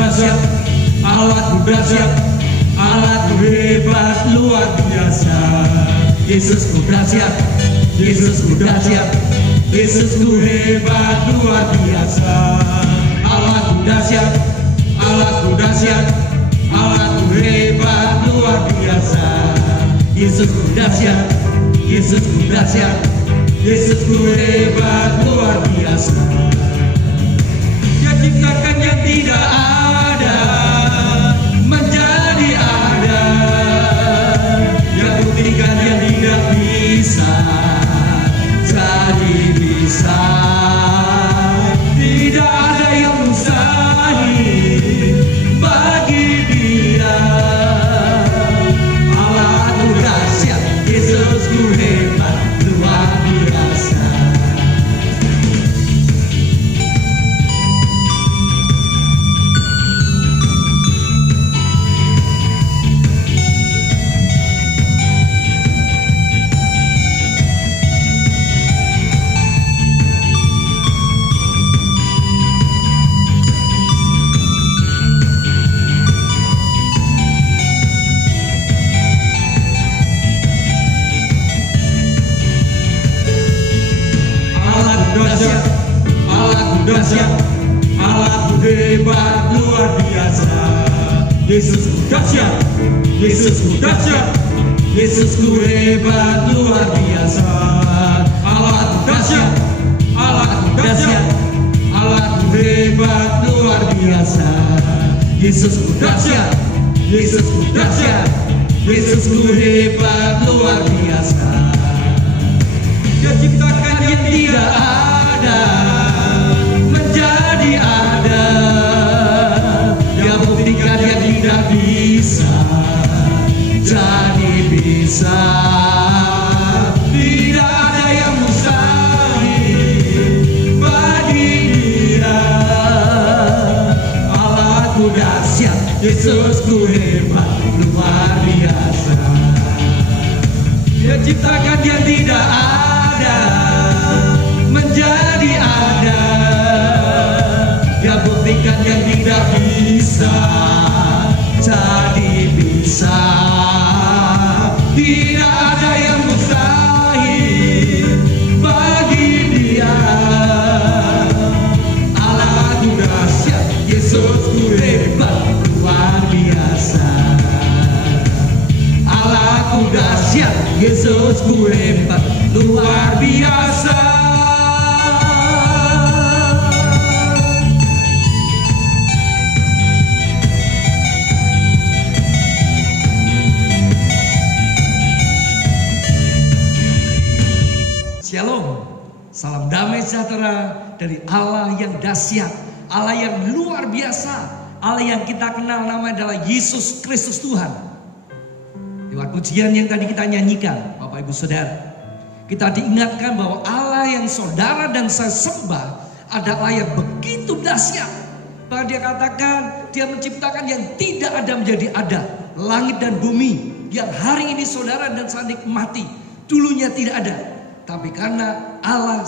dahsyat, Allahku dahsyat, Allahku hebat luar biasa. Yesusku dahsyat, Yesusku dahsyat, Yesusku hebat luar biasa. Allahku dahsyat, Allahku dahsyat, Allahku hebat luar biasa. Yesusku dahsyat, Yesusku dahsyat, Yesusku hebat luar biasa. Dia ciptakan yang tidak ada menjadi ada. Dia buktikan yang tidak bisa jadi bisa. Tidak ada yang mustahil bagi Dia. Allahku dahsyat, Yesusku hebat luar biasa. Dahsyat, Allahku hebat luar biasa. Yesusku dahsyat, Yesusku dahsyat, Yesusku hebat luar biasa. Allahku dahsyat, Allahku dahsyat, Allahku hebat luar biasa. Yesusku dahsyat, Yesusku dahsyat, Yesusku hebat luar biasa. Dia ciptakan yang tidak ada menjadi ada. Dia buktikan yang tidak bisa jadi bisa. Tidak ada yang mustahil bagi Dia. Allahku dahsyat, Yesusku hebat luar biasa. Dia ciptakan yang tidak ada menjadi ada. Dia buktikan yang tidak bisa jadi bisa. Tidak ada yang mustahil bagi Dia. Allahku dahsyat, Yesusku hebat luar biasa. Allahku dahsyat, Yesusku hebat luar biasa. Shalom, salam damai sejahtera dari Allah yang dahsyat, Allah yang luar biasa, Allah yang kita kenal nama adalah Yesus Kristus Tuhan. Lewat pujian yang tadi kita nyanyikan, Bapak Ibu Saudara, kita diingatkan bahwa Allah yang saudara dan saya sembah adalah yang begitu dahsyat. Bahwa Dia katakan Dia menciptakan yang tidak ada menjadi ada. Langit dan bumi yang hari ini saudara dan saya nikmati dulunya tidak ada. Tapi karena Allah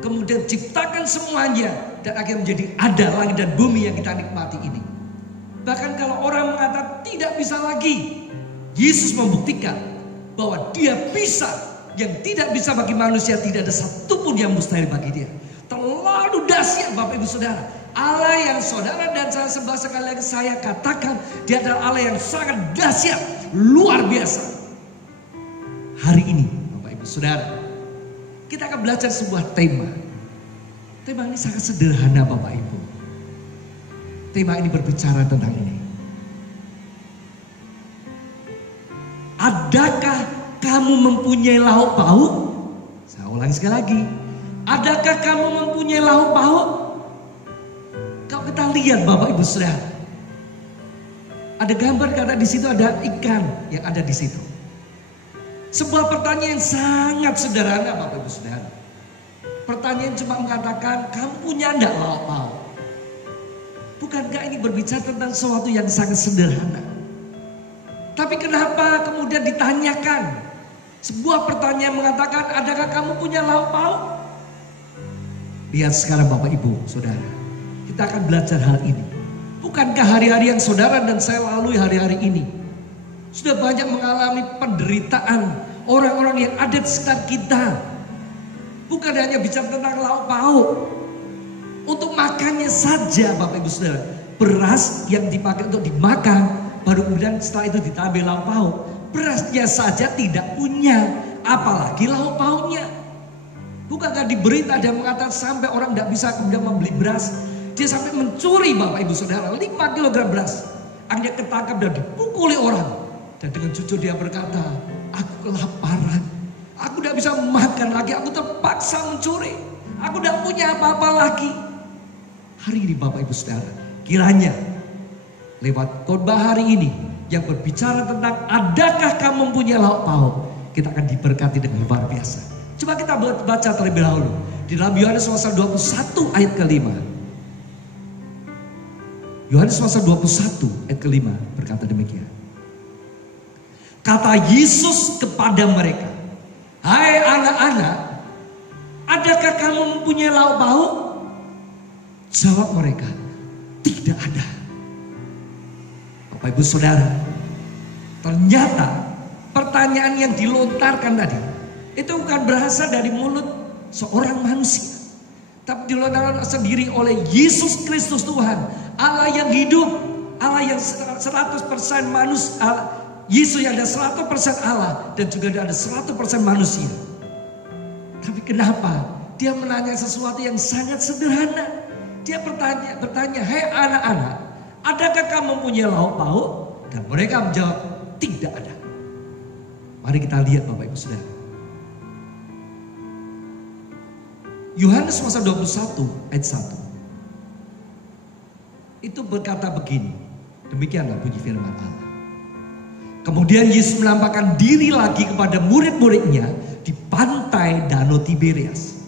kemudian ciptakan semuanya dan akhirnya menjadi ada langit dan bumi yang kita nikmati ini. Bahkan kalau orang mengatakan tidak bisa lagi, Yesus membuktikan bahwa Dia bisa. Yang tidak bisa bagi manusia, tidak ada satupun yang mustahil bagi Dia. Terlalu dahsyat Bapak Ibu Saudara. Allah yang saudara dan saya sembah, sekali lagi saya katakan Dia adalah Allah yang sangat dahsyat, luar biasa. Hari ini Bapak Ibu Saudara, kita akan belajar sebuah tema. Tema ini sangat sederhana Bapak Ibu. Tema ini berbicara tentang ini. Adakah kamu mempunyai lauk pauk? Saya ulangi sekali lagi. Adakah kamu mempunyai lauk pauk? Kalau kita lihat Bapak Ibu Saudara, ada gambar karena di situ ada ikan yang ada di situ. Sebuah pertanyaan yang sangat sederhana Bapak Ibu Saudara. Pertanyaan cuma mengatakan, kamu punya enggak lauk pauk? Bukankah ini berbicara tentang sesuatu yang sangat sederhana? Tapi kenapa kemudian ditanyakan? Sebuah pertanyaan mengatakan, adakah kamu punya lauk pauk? Lihat sekarang Bapak Ibu Saudara, kita akan belajar hal ini. Bukankah hari-hari yang saudara dan saya lalui hari-hari ini sudah banyak mengalami penderitaan orang-orang yang ada di sekitar kita. Bukan hanya bicara tentang lauk pauk. Untuk makannya saja Bapak Ibu Saudara. Beras yang dipakai untuk dimakan, baru kemudian setelah itu ditambah lauk pauk. Berasnya saja tidak punya, apalagi lauk pauknya. Bukankah di berita ada mengatakan sampai orang tidak bisa kemudian membeli beras. Dia sampai mencuri Bapak Ibu Saudara 5 kilogram beras. Akhirnya ketangkap dan dipukuli orang. Dan dengan jujur dia berkata, aku kelaparan. Aku tidak bisa makan lagi, aku terpaksa mencuri. Aku tidak punya apa-apa lagi. Hari ini Bapak Ibu Saudara, kiranya lewat khotbah hari ini yang berbicara tentang adakah kamu mempunyai lauk pauk, kita akan diberkati dengan luar biasa. Coba kita baca terlebih dahulu di dalam Yohanes pasal 21 ayat ke-5. Yohanes pasal 21 ayat ke-5 berkata demikian. Kata Yesus kepada mereka, hai anak-anak, adakah kamu mempunyai lauk pauk? Jawab mereka, tidak ada. Bapak Ibu Saudara, ternyata pertanyaan yang dilontarkan tadi itu bukan berasal dari mulut seorang manusia, tapi dilontarkan sendiri oleh Yesus Kristus Tuhan, Allah yang hidup, Allah yang 100% manusia, Yesus yang ada 100% Allah dan juga ada 100% manusia. Tapi kenapa dia menanya sesuatu yang sangat sederhana? Dia bertanya, hai anak-anak, adakah kamu mempunyai lauk pauk? Dan mereka menjawab, tidak ada. Mari kita lihat Bapak Ibu Saudara. Yohanes pasal 21 ayat 1. Itu berkata begini, demikianlah bunyi firman Allah. Kemudian Yesus menampakkan diri lagi kepada murid-muridnya di pantai Danau Tiberias.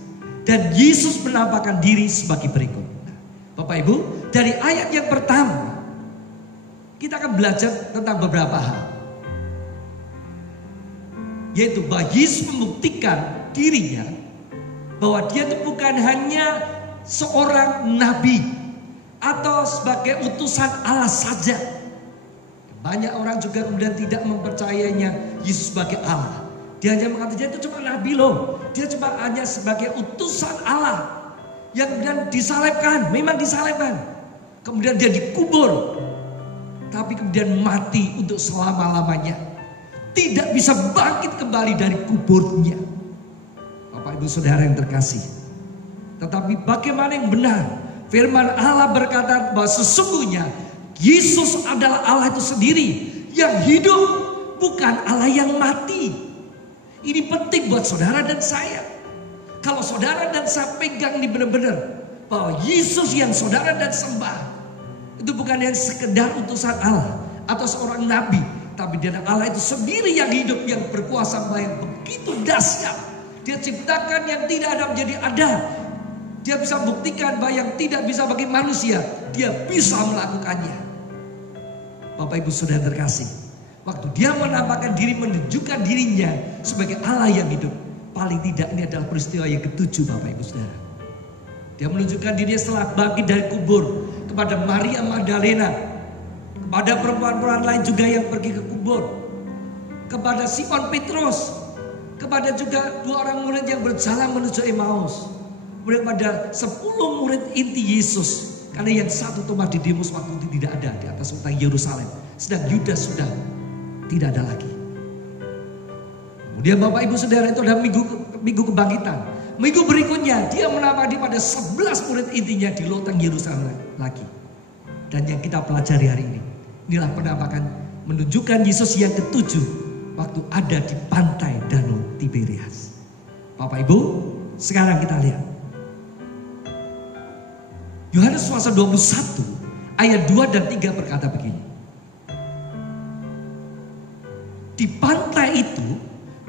Dan Yesus menampakkan diri sebagai berikut. Nah, Bapak Ibu, dari ayat yang pertama kita akan belajar tentang beberapa hal. Yaitu bahwa Yesus membuktikan dirinya bahwa dia itu bukan hanya seorang nabi atau sebagai utusan Allah saja. Banyak orang juga kemudian tidak mempercayainya Yesus sebagai Allah. Dia hanya mengatakan dia itu cuma nabi loh. Dia cuma hanya sebagai utusan Allah yang kemudian disalibkan, memang disalibkan. Kemudian dia dikubur, tapi kemudian mati untuk selama-lamanya. Tidak bisa bangkit kembali dari kuburnya. Bapak Ibu Saudara yang terkasih. Tetapi bagaimana yang benar? Firman Allah berkata bahwa sesungguhnya Yesus adalah Allah itu sendiri yang hidup, bukan Allah yang mati. Ini penting buat saudara dan saya. Kalau saudara dan saya pegang ini benar-benar bahwa Yesus yang saudara dan sembah itu bukan yang sekedar utusan Allah atau seorang nabi, tapi dia Allah itu sendiri yang hidup, yang berkuasa, yang begitu dahsyat. Dia ciptakan yang tidak ada menjadi ada. Dia bisa buktikan bahwa yang tidak bisa bagi manusia, dia bisa melakukannya. Bapak Ibu Saudara terkasih, waktu dia menampakkan diri, menunjukkan dirinya sebagai Allah yang hidup, paling tidak ini adalah peristiwa yang ketujuh Bapak Ibu Saudara. Dia menunjukkan dirinya setelah bangkit dari kubur kepada Maria Magdalena, kepada perempuan-perempuan lain juga yang pergi ke kubur, kepada Simon Petrus, kepada juga 2 orang murid yang berjalan menuju Emmaus, kemudian pada 10 murid inti Yesus. Karena yang satu Thomas Didimus waktu itu tidak ada di atas kota Yerusalem, sedang Yudas sudah tidak ada lagi. Kemudian Bapak Ibu Saudara, itu adalah minggu kebangkitan. Minggu berikutnya dia menambah pada 11 murid intinya di loteng Yerusalem lagi. Dan yang kita pelajari hari ini, inilah penampakan menunjukkan Yesus yang ketujuh waktu ada di pantai Danau Tiberias. Bapak Ibu, sekarang kita lihat Yohanes pasal 21 ayat 2 dan 3 berkata begini. Di pantai itu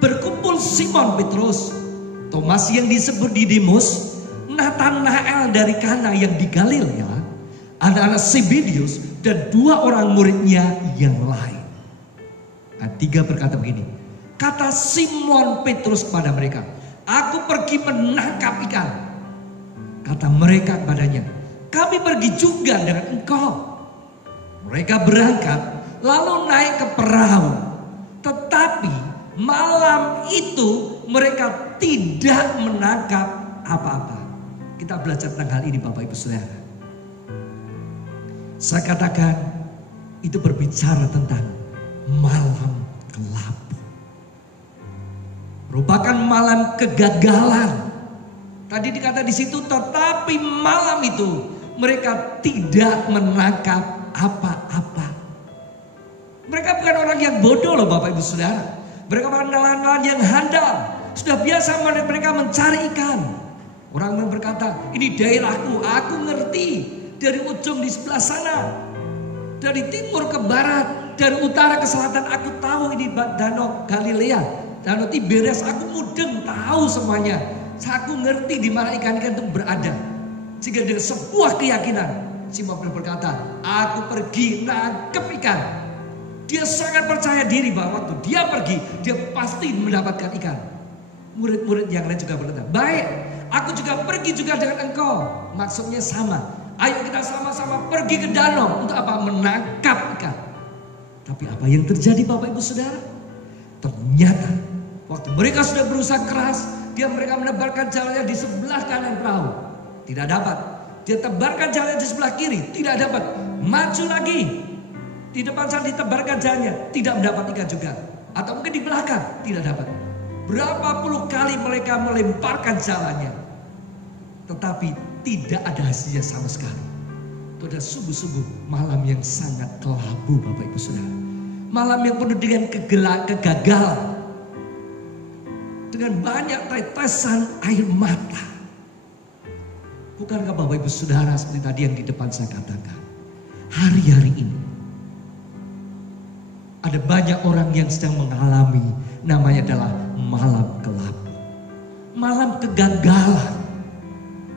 berkumpul Simon Petrus, Thomas yang disebut Didimus, Nathanael dari Kana yang di Galilea, anak-anak Zebedius, dan 2 orang muridnya yang lain. Nah, 3 berkata begini. Kata Simon Petrus kepada mereka, aku pergi menangkap ikan. Kata mereka kepadanya, kami pergi juga dengan engkau. Mereka berangkat lalu naik ke perahu. Tetapi malam itu mereka tidak menangkap apa-apa. Kita belajar tentang hal ini Bapak Ibu Saudara. Saya katakan itu berbicara tentang malam kelabu. Merupakan malam kegagalan. Tadi dikata di situ, tetapi malam itu mereka tidak menangkap apa-apa. Mereka bukan orang yang bodoh loh Bapak Ibu Saudara. Mereka bukan nelayan yang handal. Sudah biasa mereka mencari ikan. Orang yang berkata, ini daerahku, aku ngerti. Dari ujung di sebelah sana, dari timur ke barat, dari utara ke selatan, aku tahu ini Danau Galilea, Danau Tiberias, aku mudeng tahu semuanya. Aku ngerti di mana ikan-ikan itu berada. Sehingga dengan sebuah keyakinan, Simon berkata, aku pergi nangkep ikan. Dia sangat percaya diri bahwa waktu dia pergi, dia pasti mendapatkan ikan. Murid-murid yang lain juga berkata, baik, aku juga pergi juga dengan engkau. Maksudnya sama. Ayo kita sama-sama pergi ke danau. Untuk apa? Menangkap ikan. Tapi apa yang terjadi Bapak Ibu Saudara? Ternyata waktu mereka sudah berusaha keras, mereka menebarkan jalannya di sebelah kanan perahu. Tidak dapat. Dia tebarkan jalannya di sebelah kiri. Tidak dapat. Maju lagi. Di depan sana ditebarkan jalannya. Tidak mendapat ikan juga. Atau mungkin di belakang. Tidak dapat. Berapa puluh kali mereka melemparkan jalannya. Tetapi tidak ada hasilnya sama sekali. Itu adalah sungguh-sungguh malam yang sangat kelabu Bapak Ibu Saudara. Malam yang penuh dengan kegagalan. Dengan banyak tetesan air mata. Bukankah Bapak Ibu Saudara seperti tadi yang di depan saya katakan. Hari-hari ini. Ada banyak orang yang sedang mengalami. Namanya adalah malam kelabu. Malam kegagalan.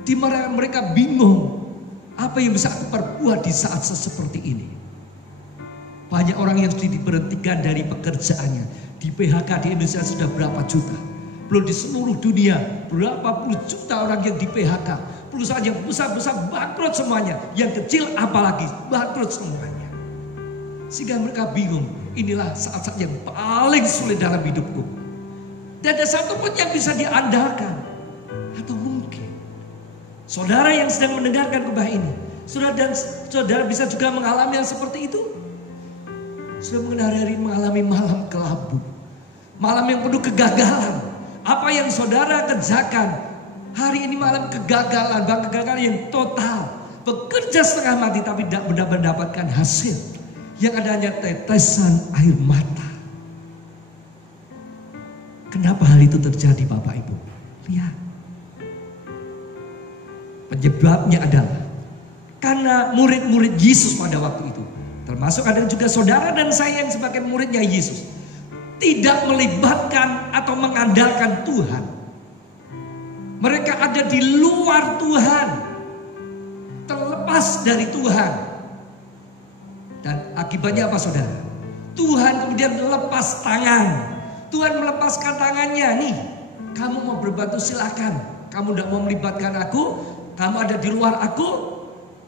Di mana mereka bingung. Apa yang bisa aku perbuat di saat seperti ini. Banyak orang yang sudah diberhentikan dari pekerjaannya. Di PHK di Indonesia sudah berapa juta. Belum di seluruh dunia. Berapa puluh juta orang yang di PHK. Perusahaan yang besar-besar bangkrut semuanya. Yang kecil apalagi bangkrut semuanya. Sehingga mereka bingung. Inilah saat-saat yang paling sulit dalam hidupku. Dan ada satu pun yang bisa diandalkan. Atau mungkin saudara yang sedang mendengarkan khotbah ini, saudara bisa juga mengalami yang seperti itu. Sudah mengalami malam kelabu, malam yang penuh kegagalan. Apa yang saudara kerjakan hari ini malam kegagalan, bahkan kegagalan yang total. Bekerja setengah mati tapi tidak benar mendapatkan hasil. Yang ada hanya tetesan air mata. Kenapa hal itu terjadi Bapak Ibu? Lihat. Penyebabnya adalah karena murid-murid Yesus pada waktu itu, termasuk ada juga saudara dan saya yang sebagai muridnya Yesus, tidak melibatkan atau mengandalkan Tuhan. Mereka ada di luar Tuhan, terlepas dari Tuhan. Dan akibatnya apa saudara? Tuhan kemudian lepas tangan. Tuhan melepaskan tangannya. Nih, kamu mau berbantu silakan. Kamu tidak mau melibatkan aku, kamu ada di luar aku,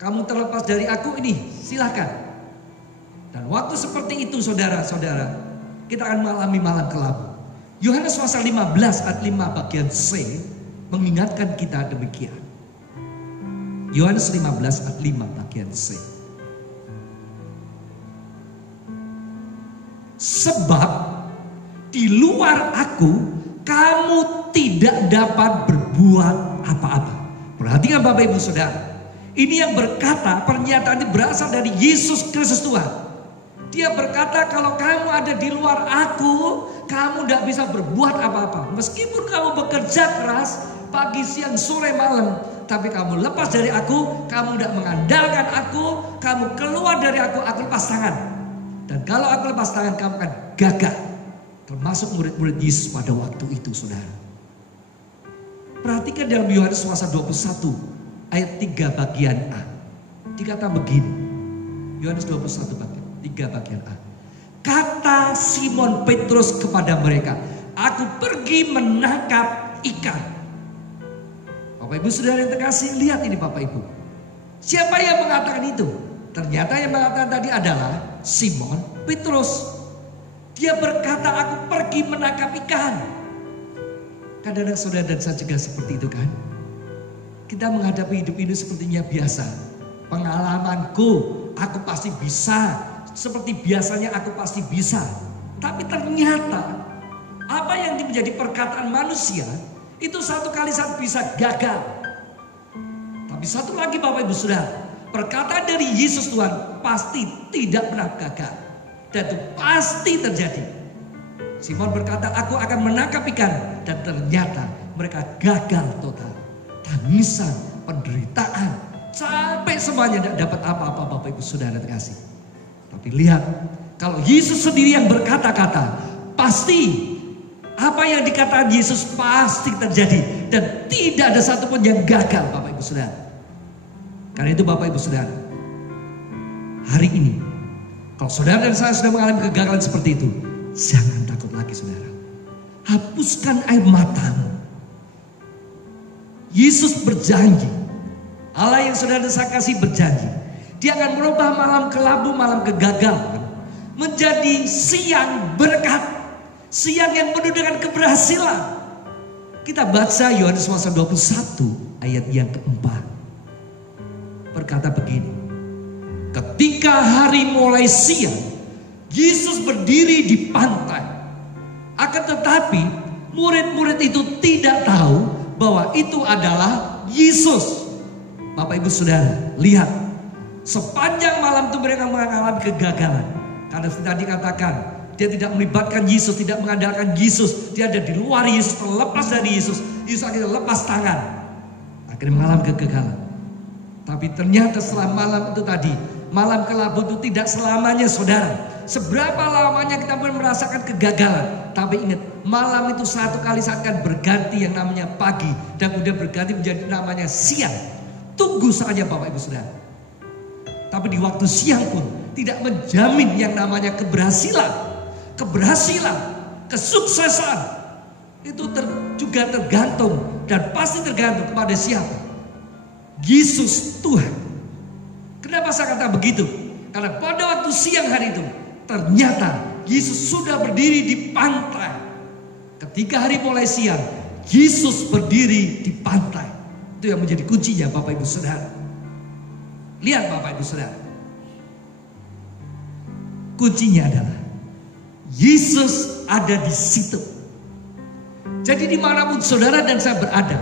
kamu terlepas dari aku, ini silakan. Dan waktu seperti itu saudara-saudara, kita akan mengalami malam kelabu. Yohanes pasal 15 ayat 5 bagian C mengingatkan kita demikian. Yohanes 15 ayat 5 bagian C. Sebab di luar aku kamu tidak dapat berbuat apa-apa. Perhatikan Bapak Ibu Saudara. Ini yang berkata, pernyataan ini berasal dari Yesus Kristus Tuhan. Dia berkata kalau kamu ada di luar aku, kamu tidak bisa berbuat apa-apa. Meskipun kamu bekerja keras pagi, siang, sore, malam, tapi kamu lepas dari aku, kamu tidak mengandalkan aku, kamu keluar dari aku lepas tangan. Dan kalau aku lepas tangan, kamu akan gagal. Termasuk murid-murid Yesus pada waktu itu saudara. Perhatikan dalam Yohanes pasal 21 ayat 3 bagian A. Dikata begini. Yohanes 21 bagian 3 bagian A. Kata Simon Petrus kepada mereka, aku pergi menangkap ikan. Bapak Ibu Saudara yang terkasih, lihat ini Bapak Ibu. Siapa yang mengatakan itu? Ternyata yang mengatakan tadi adalah Simon Petrus. Dia berkata, aku pergi menangkap ikan. Kadang-kadang saudara dan saya juga seperti itu kan. Kita menghadapi hidup ini sepertinya biasa. Pengalamanku, aku pasti bisa. Seperti biasanya aku pasti bisa. Tapi ternyata apa yang menjadi perkataan manusia itu satu kali saat bisa gagal. Tapi satu lagi Bapak Ibu Saudara, perkataan dari Yesus Tuhan pasti tidak pernah gagal. Dan itu pasti terjadi. Simon berkata, aku akan menangkap ikan. Dan ternyata mereka gagal total. Tangisan, penderitaan, sampai semuanya tidak dapat apa-apa Bapak Ibu Saudara terkasih. Tapi lihat, kalau Yesus sendiri yang berkata-kata, pasti apa yang dikatakan Yesus pasti terjadi. Dan tidak ada satupun yang gagal Bapak Ibu Saudara. Karena itu Bapak Ibu Saudara, hari ini kalau saudara dan saya sudah mengalami kegagalan seperti itu, jangan takut lagi saudara. Hapuskan air matamu. Yesus berjanji, Allah yang saudara dan saya kasih berjanji, Dia akan merubah malam kelabu, malam kegagalan menjadi siang berkat, siang yang penuh dengan keberhasilan. Kita baca Yohanes pasal 21 ayat yang keempat. Berkata begini, ketika hari mulai siang, Yesus berdiri di pantai. Akan tetapi murid-murid itu tidak tahu bahwa itu adalah Yesus. Bapak Ibu Saudara, lihat, sepanjang malam itu mereka mengalami kegagalan. Karena tadi dikatakan, dia tidak melibatkan Yesus, tidak mengandalkan Yesus. Dia ada di luar Yesus, terlepas dari Yesus. Yesus akhirnya lepas tangan, akhirnya mengalami kegagalan. Tapi ternyata setelah malam itu tadi, malam kelabu itu tidak selamanya saudara. Seberapa lamanya kita pun merasakan kegagalan. Tapi ingat, malam itu satu kali akan berganti yang namanya pagi. Dan kemudian berganti menjadi namanya siang. Tunggu saja Bapak Ibu Saudara. Tapi di waktu siang pun tidak menjamin yang namanya keberhasilan. Keberhasilan, kesuksesan. Itu juga tergantung dan pasti tergantung kepada siapa? Yesus Tuhan. Kenapa saya kata begitu? Karena pada waktu siang hari itu ternyata Yesus sudah berdiri di pantai. Ketika hari mulai siang, Yesus berdiri di pantai. Itu yang menjadi kuncinya Bapak Ibu Saudara. Lihat Bapak Ibu Saudara, kuncinya adalah Yesus ada di situ. Jadi dimanapun saudara dan saya berada,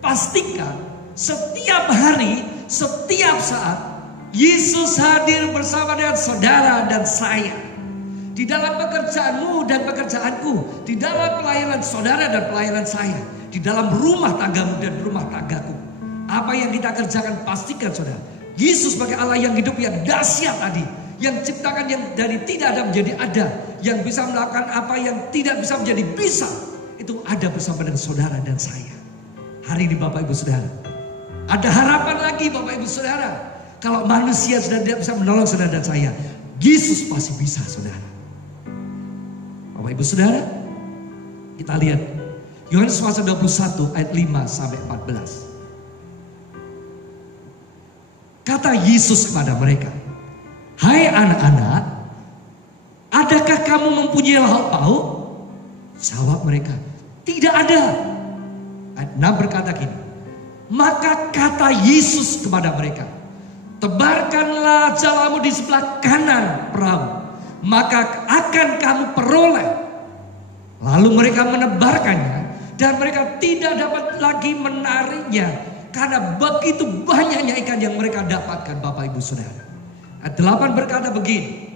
pastikan setiap hari, setiap saat Yesus hadir bersama dengan saudara dan saya. Di dalam pekerjaanmu dan pekerjaanku, di dalam pelayanan saudara dan pelayanan saya, di dalam rumah tanggamu dan rumah tanggaku. Apa yang kita kerjakan pastikan saudara, Yesus sebagai Allah yang hidup yang dahsyat tadi, yang ciptakan yang dari tidak ada menjadi ada, yang bisa melakukan apa yang tidak bisa menjadi bisa, itu ada bersama dengan saudara dan saya. Hari ini Bapak Ibu Saudara, ada harapan lagi Bapak Ibu Saudara. Kalau manusia sudah tidak bisa menolong saudara dan saya, Yesus pasti bisa saudara. Bapak Ibu Saudara, kita lihat Yohanes pasal 21 ayat 5 sampai 14. Kata Yesus kepada mereka, hai anak-anak, adakah kamu mempunyai lauk pauk? Jawab mereka, tidak ada. Ayat 6 berkata gini, maka kata Yesus kepada mereka, tebarkanlah jalamu di sebelah kanan perahu, maka akan kamu peroleh. Lalu mereka menebarkannya dan mereka tidak dapat lagi menariknya karena begitu banyaknya ikan yang mereka dapatkan Bapak Ibu Saudara. Ayat 8 berkata begini,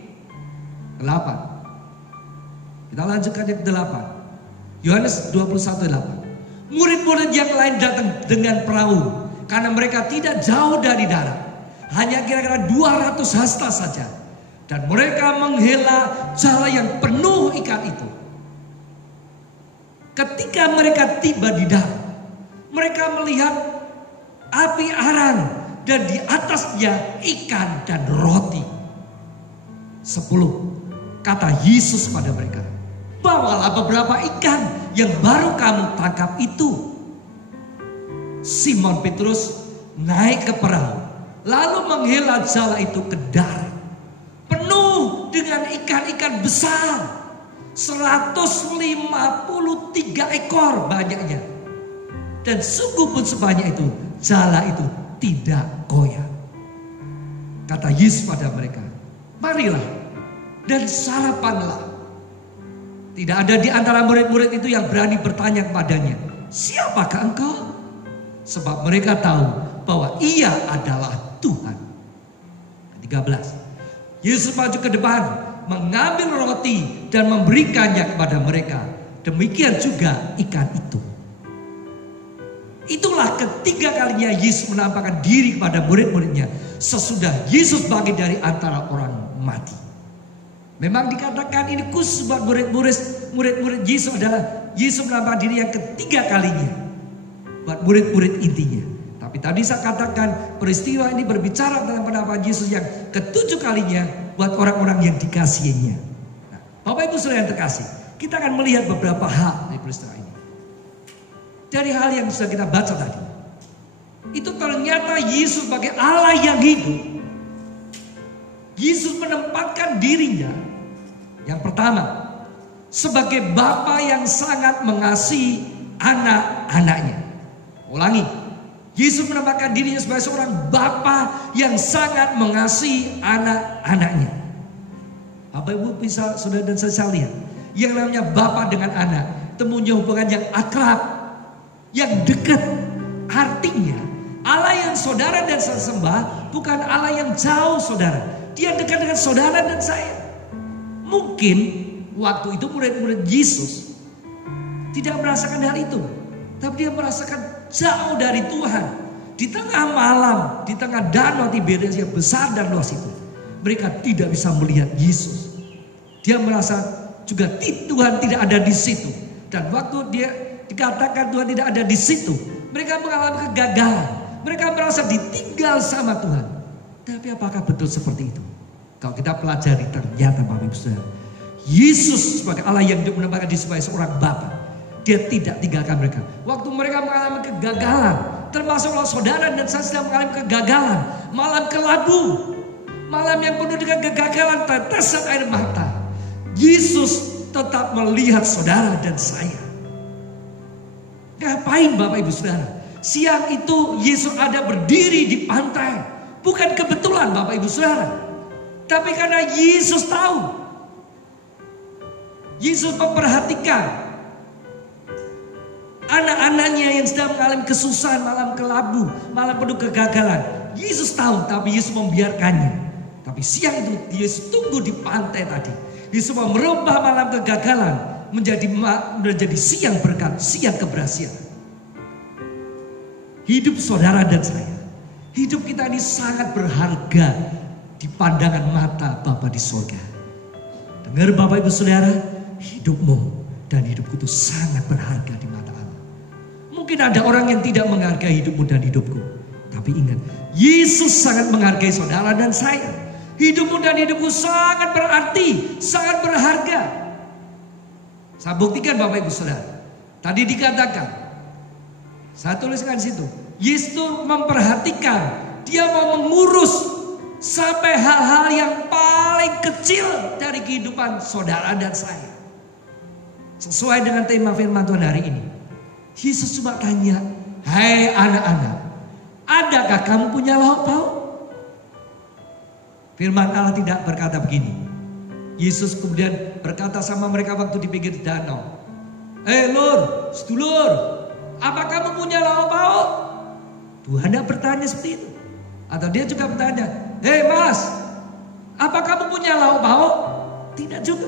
8. Kita lanjutkan yang 8. Yohanes 21:8. Murid-murid yang lain datang dengan perahu karena mereka tidak jauh dari darat, hanya kira-kira 200 hasta saja, dan mereka menghela jala yang penuh ikan itu. Ketika mereka tiba di darat, mereka melihat api arang dan di atasnya ikan dan roti. 10. Kata Yesus pada mereka, bawalah beberapa ikan yang baru kamu tangkap itu. Simon Petrus naik ke perahu Lalu menghela jala itu ke darat, penuh dengan ikan-ikan besar, 153 ekor banyaknya. Dan sungguh pun sebanyak itu, jala itu tidak goyah. Kata Yesus pada mereka, marilah dan sarapanlah. Tidak ada di antara murid-murid itu yang berani bertanya kepadanya, siapakah engkau? Sebab mereka tahu bahwa ia adalah Tuhan. 13. Yesus maju ke depan, mengambil roti dan memberikannya kepada mereka. Demikian juga ikan itu. Itulah ketiga kalinya Yesus menampakkan diri kepada murid-muridnya sesudah Yesus bangkit dari antara orang mati. Memang dikatakan ini khusus buat murid-murid Yesus adalah Yesus menampakkan diri yang ketiga kalinya buat murid-murid intinya. Tapi tadi saya katakan peristiwa ini berbicara tentang penampakan Yesus yang ketujuh kalinya buat orang-orang yang dikasihinya. Nah, Bapak Ibu Saudara yang terkasih, kita akan melihat beberapa hal dari peristiwa ini. Dari hal yang sudah kita baca tadi, itu ternyata Yesus sebagai Allah yang hidup. Yesus menempatkan dirinya yang pertama sebagai Bapa yang sangat mengasihi anak-anaknya. Ulangi, Yesus menempatkan dirinya sebagai seorang Bapa yang sangat mengasihi anak-anaknya. Bapak Ibu bisa saudara dan saya lihat, yang namanya Bapa dengan anak temunya hubungan yang akrab, yang dekat. Artinya Allah yang saudara dan saya sembah bukan Allah yang jauh saudara. Dia dekat dengan saudara dan saya. Mungkin waktu itu murid-murid Yesus tidak merasakan hal itu, tapi dia merasakan jauh dari Tuhan. Di tengah malam, di tengah danau Tiberias yang besar dan luas itu, mereka tidak bisa melihat Yesus. Dia merasa juga Tuhan tidak ada di situ. Dan waktu dia dikatakan Tuhan tidak ada di situ, mereka mengalami kegagalan. Mereka merasa ditinggal sama Tuhan. Tapi apakah betul seperti itu? Kalau kita pelajari ternyata Bapak Ibu Saudara, Yesus sebagai Allah yang menempatkan diri sebagai seorang Bapa, dia tidak tinggalkan mereka. Waktu mereka mengalami kegagalan, termasuk saudara dan saya sedang mengalami kegagalan, malam kelabu, malam yang penuh dengan kegagalan, tetesan air mata, Yesus tetap melihat saudara dan saya. Ngapain Bapak Ibu Saudara? Siang itu Yesus ada berdiri di pantai. Bukan kebetulan Bapak Ibu Saudara, tapi karena Yesus tahu. Yesus memperhatikan anak-anaknya yang sedang mengalami kesusahan, malam kelabu, malam penuh kegagalan. Yesus tahu, tapi Yesus membiarkannya. Tapi siang itu Yesus tunggu di pantai tadi. Yesus mau merubah malam kegagalan menjadi siang berkat, siang keberhasilan. Hidup saudara dan saya, hidup kita ini sangat berharga di pandangan mata Bapa di surga. Dengar Bapak Ibu Saudara, hidupmu dan hidupku itu sangat berharga di mata Allah. Mungkin ada orang yang tidak menghargai hidupmu dan hidupku, tapi ingat, Yesus sangat menghargai saudara dan saya. Hidupmu dan hidupku sangat berarti, sangat berharga. Saya buktikan Bapak Ibu Saudara. Tadi dikatakan, saya tuliskan di situ, Yesus memperhatikan, dia mau mengurus sampai hal-hal yang paling kecil dari kehidupan saudara dan saya. Sesuai dengan tema firman Tuhan hari ini, Yesus cuma tanya, hai anak-anak, adakah kamu punya lauk pauk? Firman Allah tidak berkata begini. Yesus kemudian berkata sama mereka waktu di pinggir danau, lur, sedulur, apa kamu punya lauk pauk? Tuhan tidak bertanya seperti itu. Atau dia juga bertanya, hei mas, apa kamu punya lauk pauk? Tidak juga.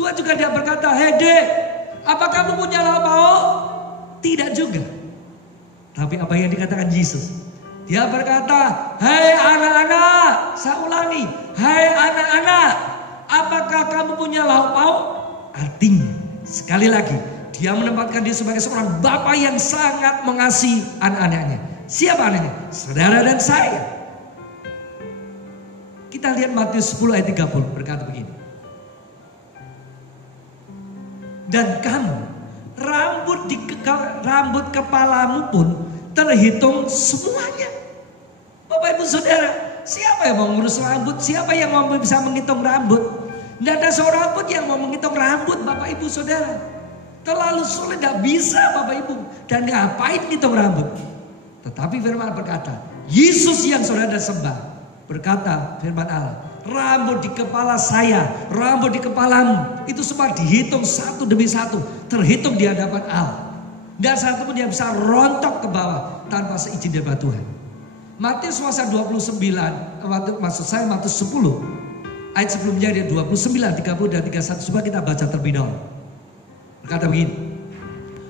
Tuhan juga tidak berkata, hei dek, apa kamu punya lauk pauk? Tidak juga. Tapi apa yang dikatakan Yesus? Dia berkata, hei anak-anak, saya ulangi, hei anak-anak, apakah kamu punya lauk pauk? Artinya, sekali lagi, dia menempatkan dia sebagai seorang Bapa yang sangat mengasihi anak-anaknya. Siapa anaknya? Saudara dan saya. Kita lihat Matius 10 ayat 30 berkata begini. Dan kamu, rambut kepalamu pun terhitung semuanya. Bapak Bapak Ibu Saudara, siapa yang mau ngurus rambut? Siapa yang mau bisa menghitung rambut? Tidak ada seorang pun yang mau menghitung rambut Bapak Ibu Saudara. Terlalu sulit, tidak bisa Bapak Ibu. Dan ngapain hitung rambut? Tetapi firman berkata, Yesus yang saudara sembah, berkata firman Allah, rambut di kepala saya, rambut di kepalamu, itu semua dihitung satu demi satu, terhitung di hadapan Allah. Dan satu pun yang bisa rontok ke bawah tanpa seizin daripada Tuhan. Matius pasal 29, maksud saya Matius 10, ayat sebelumnya dia 29, 30 dan 31. Coba kita baca terlebih dahulu. Berkata begini,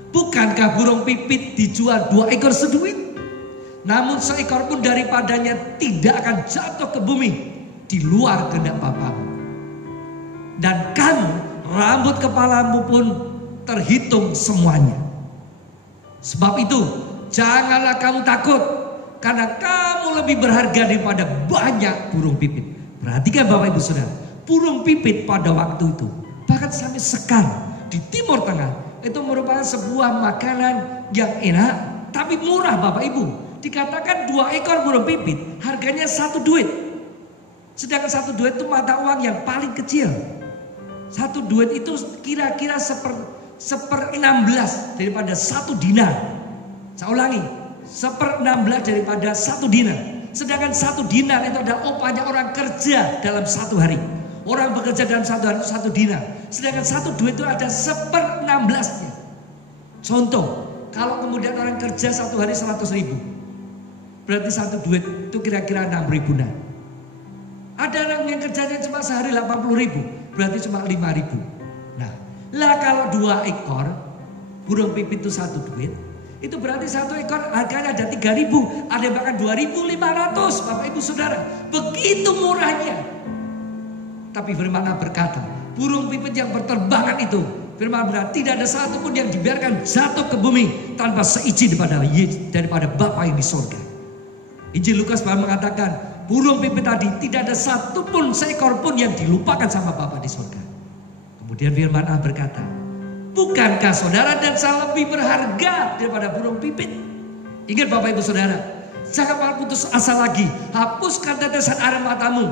bukankah burung pipit dijual 2 ekor seduit? Namun seekor pun daripadanya tidak akan jatuh ke bumi di luar kehendak Bapamu. Dan kamu, rambut kepalamu pun terhitung semuanya. Sebab itu janganlah kamu takut, karena kamu lebih berharga daripada banyak burung pipit. Perhatikan Bapak Ibu Saudara, burung pipit pada waktu itu, bahkan sampai sekarang di Timur Tengah, itu merupakan sebuah makanan yang enak tapi murah Bapak Ibu. Dikatakan 2 ekor burung pipit harganya 1 duit. Sedangkan 1 duit itu mata uang yang paling kecil. 1 duit itu kira-kira 1/16 daripada 1 dinar. Saya ulangi, 1/16 daripada 1 dinar. Sedangkan 1 dinar itu adalah upahnya orang kerja dalam 1 hari. Orang bekerja dalam 1 hari itu 1 dinar. Sedangkan 1 duit itu ada 1/16-nya. Contoh, kalau kemudian orang kerja 1 hari 100.000, berarti 1 duit itu kira-kira 6.000-an. Ada orang yang kerjanya cuma sehari 80.000, berarti cuma 5.000. Nah, lah kalau 2 ekor burung pipit itu 1 duit, itu berarti 1 ekor harganya ada 3.000, ada bahkan 2.500 Bapak Ibu Saudara. Begitu murahnya. Tapi firman Allah berkata, burung pipit yang berterbangan itu, firman berkata tidak ada satu pun yang dibiarkan jatuh ke bumi tanpa seizin daripada Bapa yang di surga. Injil Lukas bahkan mengatakan, burung pipit tadi tidak ada satu pun seekor pun yang dilupakan sama Bapa di surga. Kemudian firman Allah berkata, bukankah saudara dan saya lebih berharga daripada burung pipit? Ingat Bapak Ibu Saudara, jangan putus asa lagi. Hapuskan tetesan air matamu.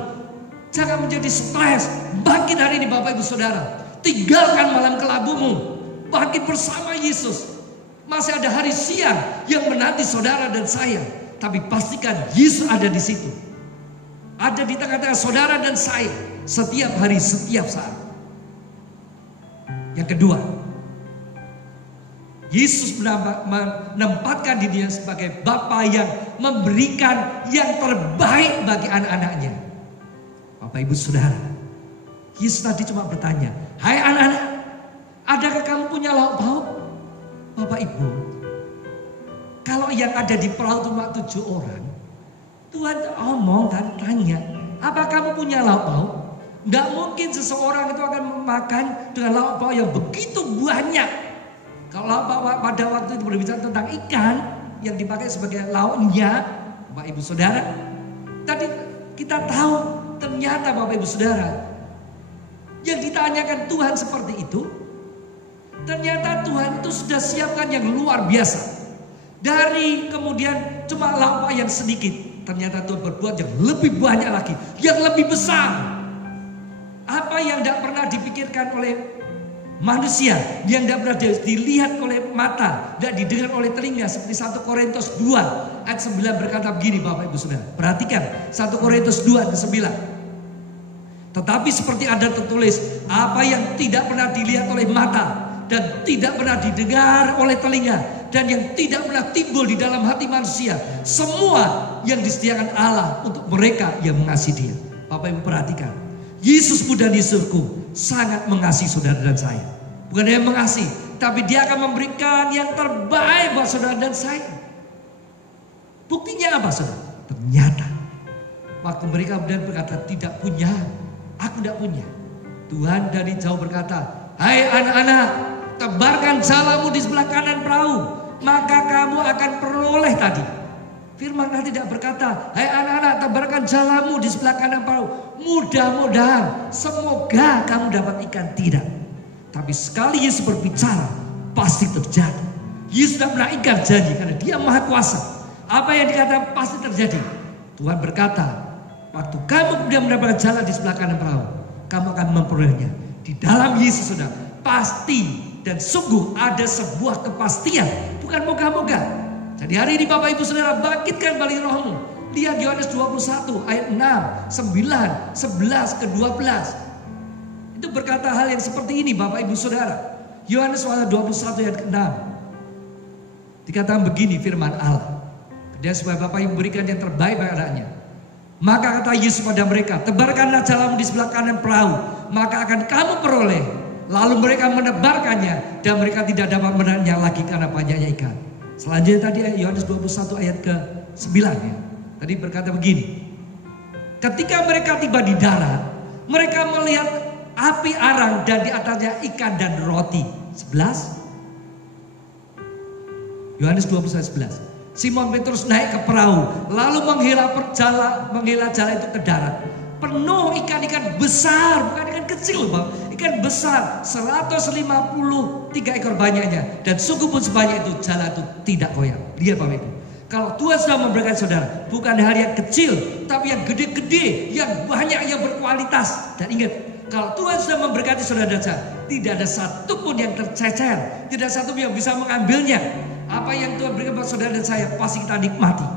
Jangan menjadi stres. Bangkit hari ini Bapak Ibu Saudara. Tinggalkan malam kelabumu. Bangkit bersama Yesus. Masih ada hari siang yang menanti saudara dan saya. Tapi pastikan Yesus ada di situ. Ada di tengah-tengah saudara dan saya. Setiap hari, setiap saat. Yang kedua, Yesus menempatkan dirinya sebagai Bapa yang memberikan yang terbaik bagi anak-anaknya. Bapak Ibu Saudara, Yesus tadi cuma bertanya, hai anak-anak, adakah kamu punya lauk pauk? Bapak Ibu, kalau yang ada di perahu cuma 7 orang, Tuhan omong kan, tanya, apa kamu punya lauk pauk? Tidak mungkin seseorang itu akan makan dengan lauk pauk yang begitu banyak. Kalau lauk pauk pada waktu itu berbicara tentang ikan yang dipakai sebagai lauknya, Bapak Ibu Saudara. Tadi kita tahu ternyata Bapak Ibu Saudara, yang ditanyakan Tuhan seperti itu, ternyata Tuhan itu sudah siapkan yang luar biasa. Dari kemudian cuma lauk yang sedikit, ternyata Tuhan berbuat yang lebih banyak lagi, yang lebih besar. Apa yang tidak pernah dipikirkan oleh manusia, yang tidak pernah dilihat oleh mata, tidak didengar oleh telinga, seperti 1 Korintus 2 ayat 9 berkata begini Bapak Ibu Saudara. Perhatikan 1 Korintus 2 ayat 9. Tetapi seperti ada tertulis, apa yang tidak pernah dilihat oleh mata dan tidak pernah didengar oleh telinga dan yang tidak pernah timbul di dalam hati manusia, semua yang disediakan Allah untuk mereka yang mengasihi Dia. Bapak Ibu perhatikan, Yesusmu dan Yesusku sangat mengasihi saudara dan saya. Bukan hanya mengasihi, tapi Dia akan memberikan yang terbaik buat saudara dan saya. Buktinya apa saudara? Ternyata waktu mereka kemudian berkata tidak punya, aku tidak punya, Tuhan dari jauh berkata, hai anak-anak, tebarkan jalamu di sebelah kanan perahu, maka kamu akan peroleh tadi. Firman Allah tidak berkata, hai anak-anak, tebarkan jalamu di sebelah kanan perahu, mudah-mudahan, semoga kamu dapat ikan. Tidak. Tapi sekali Yesus berbicara, pasti terjadi. Yesus tidak pernah ingkar janji karena Dia maha kuasa. Apa yang dikatakan pasti terjadi. Tuhan berkata, waktu kamu kemudian mendapatkan jala di sebelah kanan perahu, kamu akan memperolehnya. Di dalam Yesus sudah pasti dan sungguh ada sebuah kepastian, bukan moga-moga. Jadi hari ini Bapak Ibu Saudara, bangkitkan balik rohmu. Lihat Yohanes 21 ayat 6, 9, 11 ke 12. Itu berkata hal yang seperti ini Bapak Ibu Saudara. Yohanes 21 ayat 6. Dikatakan begini firman Allah. Dan supaya Bapak Ibu berikan yang terbaik pada anaknya. Maka kata Yesus pada mereka, tebarkanlah jalamu di sebelah kanan perahu, maka akan kamu peroleh. Lalu mereka menebarkannya dan mereka tidak dapat menahannya lagi karena banyaknya ikan. Selanjutnya tadi Yohanes 21 ayat ke-9 ya. Tadi berkata begini. Ketika mereka tiba di darat, mereka melihat api arang dan di atasnya ikan dan roti. 11. Yohanes 21 ayat 11. Simon Petrus naik ke perahu, lalu menghela jala itu ke darat. Penuh ikan-ikan besar, bukan ikan kecil Bang. Ikan besar, 153 ekor banyaknya. Dan sungguh pun sebanyak itu, jala itu tidak koyak. Lihat Bapak Ibu. Kalau Tuhan sudah memberikan saudara, bukan hal yang kecil, tapi yang gede-gede, yang banyak, yang berkualitas. Dan ingat, kalau Tuhan sudah memberkati saudara dan saya, tidak ada satupun yang tercecer, tidak ada satupun yang bisa mengambilnya. Apa yang Tuhan berikan kepada saudara dan saya pasti kita nikmati.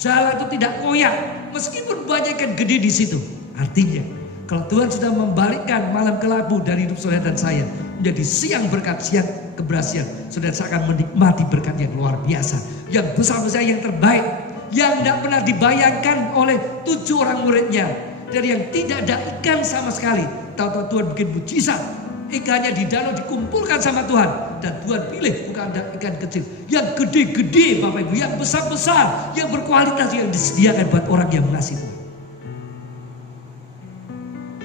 Jala itu tidak koyak, meskipun banyak ikan gede di situ. Artinya, kalau Tuhan sudah membalikkan malam kelabu dari hidup saudara dan saya menjadi siang berkat, siang keberhasilan, saudara saya akan menikmati berkat yang luar biasa, yang besar-besar, yang terbaik, yang tidak pernah dibayangkan oleh 7 orang muridnya. Dari yang tidak ada ikan sama sekali, tahu-tahu Tuhan bikin mujizat. Ikannya di danau dikumpulkan sama Tuhan. Dan Tuhan pilih bukan ada ikan kecil, yang gede-gede Bapak Ibu, yang besar-besar, yang berkualitas, yang disediakan buat orang yang mengasihi Tuhan.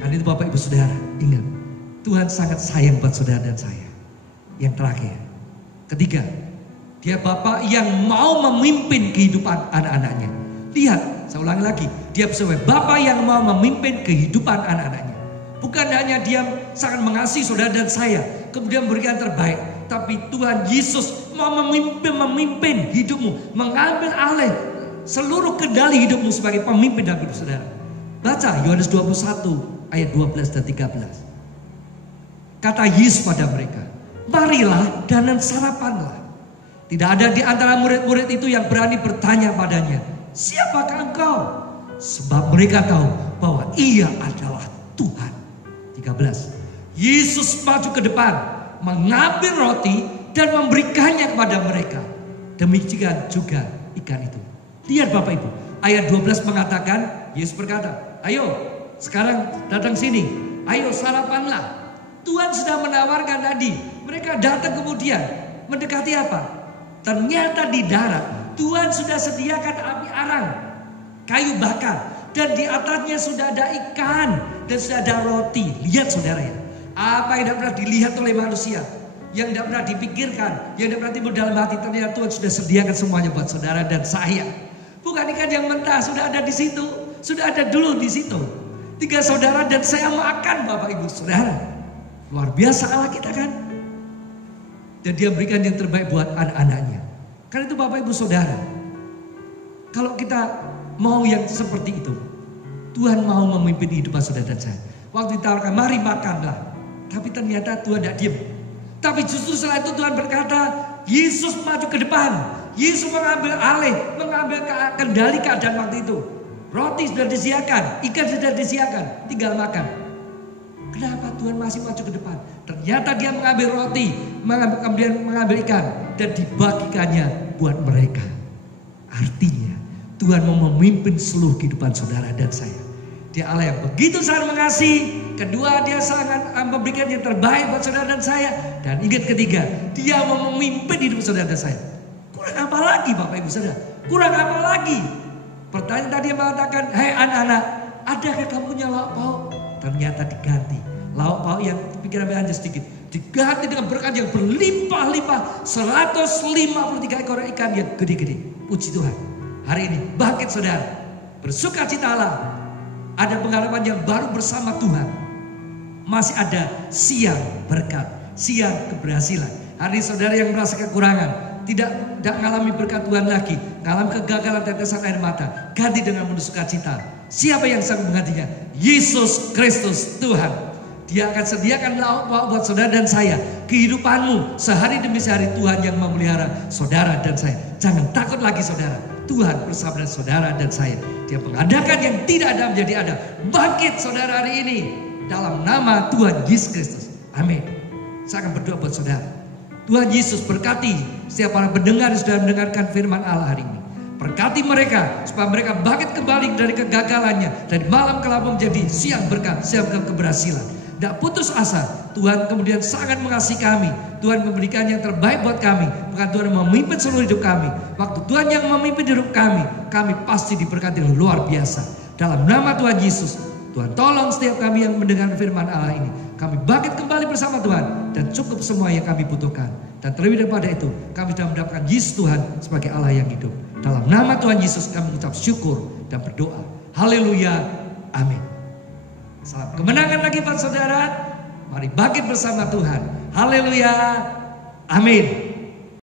Dan itu Bapak Ibu Saudara, ingat, Tuhan sangat sayang buat saudara dan saya. Yang terakhir, ketiga, dia Bapak yang mau memimpin kehidupan anak-anaknya. Lihat, saya ulangi lagi, dia sebagai Bapak yang mau memimpin kehidupan anak-anaknya. Bukan hanya dia sangat mengasihi saudara dan saya, kemudian memberikan terbaik, tapi Tuhan Yesus mau memimpin hidupmu, mengambil alih seluruh kendali hidupmu sebagai pemimpin dalam hidup saudara. Baca Yohanes 21 ayat 12 dan 13. Kata Yesus pada mereka, marilah dan sarapanlah. Tidak ada di antara murid-murid itu yang berani bertanya padanya, siapakah engkau? Sebab mereka tahu bahwa ia adalah Tuhan. 13. Yesus maju ke depan, mengambil roti dan memberikannya kepada mereka. Demikian juga ikan itu. Lihat Bapak Ibu, ayat 12 mengatakan, Yesus berkata, ayo sekarang datang sini, ayo sarapanlah. Tuhan sudah menawarkan tadi, mereka datang kemudian mendekati apa? Ternyata di darat Tuhan sudah sediakan api arang, kayu bakar, dan di atasnya sudah ada ikan dan sudah ada roti. Lihat saudara ya, apa yang tidak pernah dilihat oleh manusia, yang tidak pernah dipikirkan, yang tidak pernah timbul dalam hati, ternyata Tuhan sudah sediakan semuanya buat saudara dan saya. Bukan ikan yang mentah, sudah ada di situ, sudah ada dulu di situ. 3 saudara dan saya makan Bapak Ibu Saudara. Luar biasa Allah kita kan. Dan dia berikan yang terbaik buat anak-anaknya. Karena itu Bapak Ibu Saudara, kalau kita mau yang seperti itu, Tuhan mau memimpin hidup saudara dan saya. Waktu ditawarkan, mari makanlah. Tapi ternyata Tuhan tidak diam. Tapi justru setelah itu Tuhan berkata, Yesus maju ke depan. Yesus mengambil alih, mengambil kendali keadaan waktu itu. Roti sudah disediakan, ikan sudah disediakan, tinggal makan. Kenapa Tuhan masih maju ke depan? Ternyata dia mengambil roti, kemudian mengambil ikan, dan dibagikannya buat mereka. Artinya, Tuhan mau memimpin seluruh kehidupan saudara dan saya. Dia Allah yang begitu sangat mengasihi. Kedua, dia sangat memberikan yang terbaik buat saudara dan saya. Dan ingat ketiga, dia mau memimpin hidup saudara dan saya. Kurang apa lagi Bapak Ibu Saudara? Kurang apa lagi? Pertanyaan tadi mengatakan, hei anak-anak, adakah kamu punya lauk pauk? Ternyata diganti. Lauk pauk yang pikiran hanya sedikit, diganti dengan berkat yang berlimpah-limpah. 153 ekor ikan yang gede-gede. Puji Tuhan. Hari ini bangkit saudara, bersukacitalah. Ada pengalaman yang baru bersama Tuhan. Masih ada siang berkat, siang keberhasilan. Hari ini saudara yang merasa kekurangan, tidak mengalami berkat Tuhan lagi, mengalami kegagalan, tetesan air mata, ganti dengan penuh sukacita. Siapa yang sanggup menggantinya? Yesus Kristus Tuhan. Dia akan sediakan lauk buat saudara dan saya. Kehidupanmu sehari demi sehari, Tuhan yang memelihara saudara dan saya. Jangan takut lagi saudara. Tuhan bersama dengan saudara dan saya. Dia mengadakan yang tidak ada menjadi ada. Bangkit saudara hari ini dalam nama Tuhan Yesus Kristus. Amin. Saya akan berdoa buat saudara. Tuhan Yesus berkati setiap para pendengar yang sudah mendengarkan firman Allah hari ini. Berkati mereka supaya mereka bangkit kembali dari kegagalannya, dari malam kelam menjadi siang berkat, siang keberhasilan. Tidak putus asa. Tuhan kemudian sangat mengasihi kami. Tuhan memberikan yang terbaik buat kami. Bukan Tuhan memimpin seluruh hidup kami. Waktu Tuhan yang memimpin hidup kami pasti diberkati luar biasa. Dalam nama Tuhan Yesus, Tuhan tolong setiap kami yang mendengar firman Allah ini. Kami bangkit kembali bersama Tuhan. Dan cukup semua yang kami butuhkan. Dan terlebih daripada itu, kami sudah mendapatkan Yesus Tuhan sebagai Allah yang hidup. Dalam nama Tuhan Yesus kami mengucap syukur dan berdoa. Haleluya. Amin. Salam kemenangan lagi buat saudara. Mari bangkit bersama Tuhan. Haleluya. Amin.